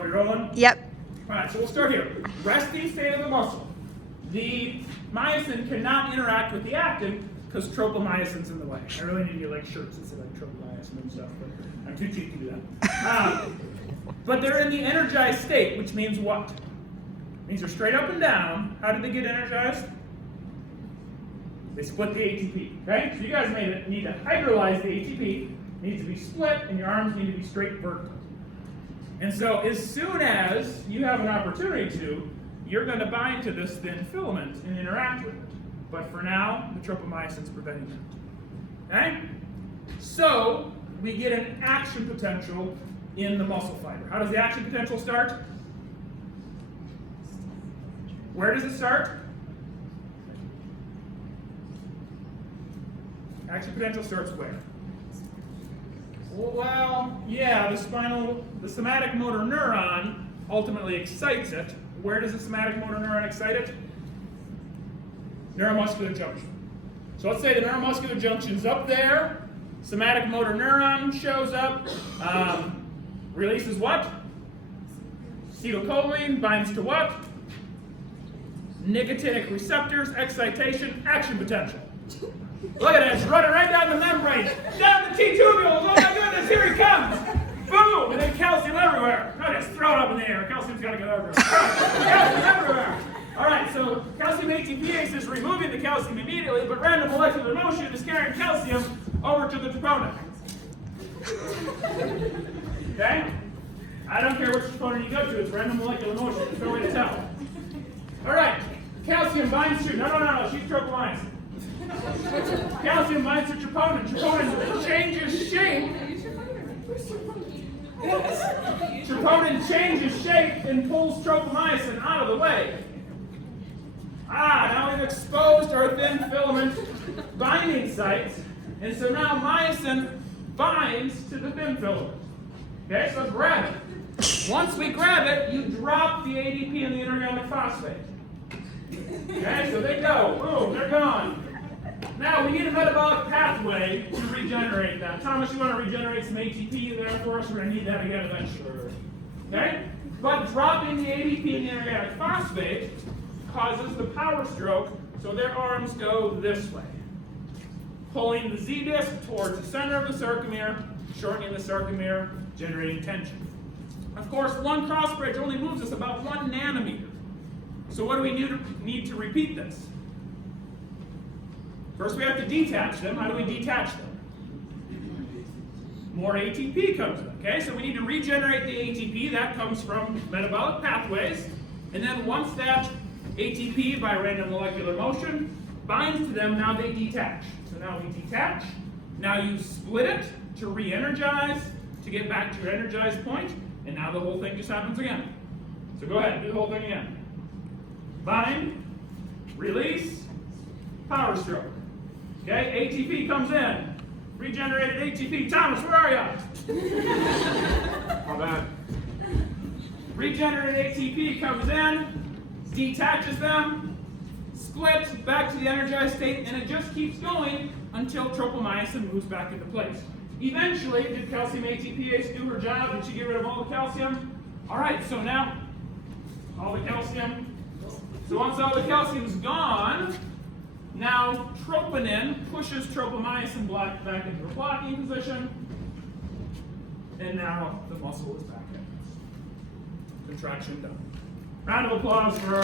Are we rolling? Yep. All right, so we'll start here. Resting state of the muscle. The myosin cannot interact with the actin because tropomyosin's in the way. I really need to get like shirts that say like tropomyosin and stuff, but I'm too cheap to do that. But they're in the energized state, which means what? It means they're straight up and down. How did they get energized? They split the ATP, okay? So you guys need to hydrolyze the ATP. It needs to be split, and your arms need to be straight vertical. And so as soon as you have an opportunity to, you're going to bind to this thin filament and interact with it. But for now, the tropomyosin is preventing that. Okay? So we get an action potential in the muscle fiber. How does the action potential start? Where does it start? Action potential starts where? Well, yeah, the somatic motor neuron ultimately excites it. Where does the somatic motor neuron excite it? Neuromuscular junction. So let's say the neuromuscular junction's up there, somatic motor neuron shows up, releases what? Acetylcholine, binds to what? Nicotinic receptors, excitation, action potential. Look at it, it's running right down the membrane, down the T-tubules, oh my goodness, here he comes! Boom! And then calcium everywhere. No, just throw it up in the air, calcium's gotta go everywhere. Calcium everywhere! Alright, so calcium ATPase is removing the calcium immediately, but random molecular motion is carrying calcium over to the troponin. Okay? I don't care which troponin you go to, it's random molecular motion, there's no way to tell. Alright, calcium binds to, no, she's tropomyosin. Calcium binds to troponin. Troponin changes shape. Troponin changes shape and pulls tropomyosin out of the way. Now we've exposed our thin filament binding sites, and so now myosin binds to the thin filament. Okay, so grab it. Once we grab it, you drop the ADP and the inorganic phosphate. Okay, so they go. Boom, they're gone. Now we need a metabolic pathway to regenerate that. Thomas, you want to regenerate some ATP there for us? We're going to need that again eventually. Okay? But dropping the ADP and the inorganic phosphate causes the power stroke, so their arms go this way. Pulling the Z disc towards the center of the sarcomere, shortening the sarcomere, generating tension. Of course, one cross bridge only moves us about 1 nanometer. So what do we need to repeat this? First, we have to detach them. How do we detach them? More ATP comes in. Okay, so we need to regenerate the ATP. That comes from metabolic pathways. And then once that ATP, by random molecular motion, binds to them, now they detach. So now we detach. Now you split it to re-energize, to get back to your energized point. And now the whole thing just happens again. So go ahead, do the whole thing again. Bind, release, power stroke. Okay, ATP comes in. Regenerated ATP. Thomas, where are you? How bad? Regenerated ATP comes in, detaches them, splits back to the energized state, and it just keeps going until tropomyosin moves back into place. Eventually, did calcium ATPase do her job? Did she get rid of all the calcium? All right, so now, all the calcium. So once all the calcium's gone, now troponin pushes tropomyosin back into the blocking position, and now the muscle is back in. Contraction done. Round of applause for